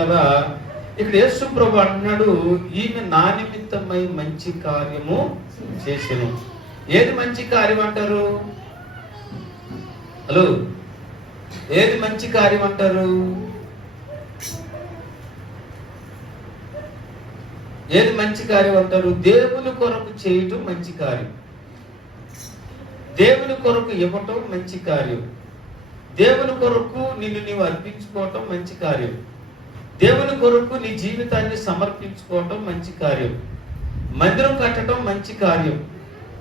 కదా. ఇక్కడ యేసు ప్రభు అన్నాడు, ఈమె నా నిమిత్తమై మంచి కార్యము చేసెను. ఏది మంచి కార్యం అంటారు? హలో, ఏది మంచి కార్యం అంటారు? ఏది మంచి కార్యం అంటారు? దేవుని కొరకు చేయటం మంచి కార్యం, దేవుని కొరకు ఇవ్వటం మంచి కార్యం, దేవుని కొరకు నిన్ను నీవు అర్పించుకోవటం మంచి కార్యం, దేవుని కొరకు నీ జీవితాన్ని సమర్పించుకోవటం మంచి కార్యం, మందిరం కట్టడం మంచి కార్యం,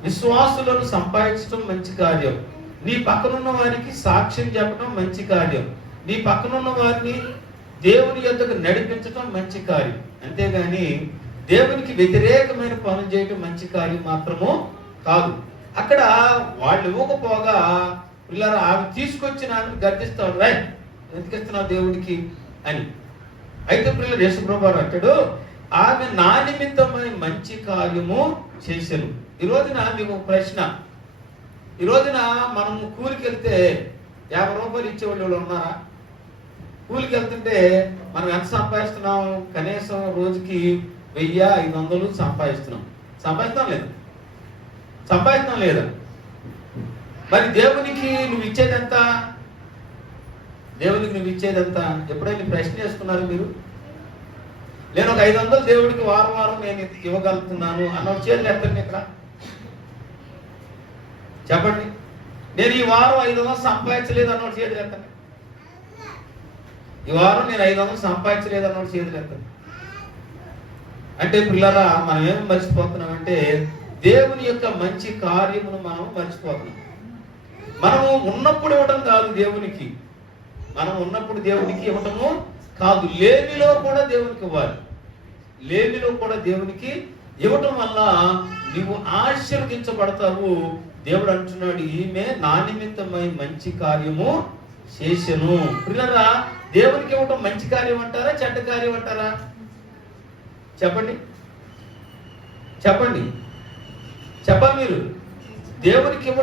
విశ్వాసులను సంపాదించడం మంచి కార్యం, నీ పక్కనున్న వారికి సాక్ష్యం చెప్పడం మంచి కార్యం, నీ పక్కనున్న వారిని దేవుని యొద్దకు నడిపించడం మంచి కార్యం. అంతేగాని దేవునికి వ్యతిరేకమైన పనులు చేయటం మంచి కార్యం మాత్రము కాదు. అక్కడ వాళ్ళు ఇవ్వకపోగా పిల్లలు ఆమె తీసుకొచ్చిన ఆమెను గర్దిస్తాడు, రై ఎందుకు ఇస్తున్నావు దేవుడికి అని. అయితే పిల్లలు యేసుప్రభు అంటాడు, ఆమె నా నిమిత్తమై మంచి కార్యము చేశాను. ఈ రోజున మీకు ఒక ప్రశ్న. ఈ రోజున మనం కూలికి వెళ్తే 50 రూపాయలు ఇచ్చేవాళ్ళు ఉన్నారా? కూలికి వెళ్తుంటే మనం ఎంత సంపాదిస్తున్నాం? కనీసం రోజుకి 1000-500 సంపాదిస్తున్నాం. సంపాదిస్తున్నాం లేదా? మరి దేవునికి నువ్వు ఇచ్చేదంతా? దేవునికి నువ్వు ఇచ్చేదంతా ఎప్పుడైనా ప్రశ్న చేసుకున్నారు మీరు? నేను ఒక 500 దేవుడికి వారం నేను ఇవ్వగలుగుతున్నాను అన్న చేతులు ఎత్తండి. ఇక్కడ చెప్పండి. నేను ఈ వారం 500 సంపాదించలేదు అన్నోడు చేతులు ఎత్తండి. ఈ వారం నేను 500 సంపాదించలేదు అన్నోడు చేతులు ఎత్తండి. అంటే పిల్లరా, మనం ఏం మర్చిపోతున్నామంటే దేవుని యొక్క మంచి కార్యమును మనం మర్చిపోతున్నాం. మనము ఉన్నప్పుడు ఇవ్వటం కాదు దేవునికి, మనం ఉన్నప్పుడు దేవునికి ఇవ్వటము కాదు, లేమిలో కూడా దేవునికి ఇవ్వాలి. లేమిలో కూడా దేవునికి ఇవ్వటం వల్ల నీవు ఆశీర్వదించబడతావు. దేవుడు అంటున్నాడు, ఈమె నా నిమిత్తమై మంచి కార్యము చేసెను. పిల్లరా, దేవునికి ఇవ్వటం మంచి కార్యం అంటారా, చెడ్డ కార్యం అంటారా? చెప్పండి చెప్పాలి మీరు. దేవునికి ఇవ్వటం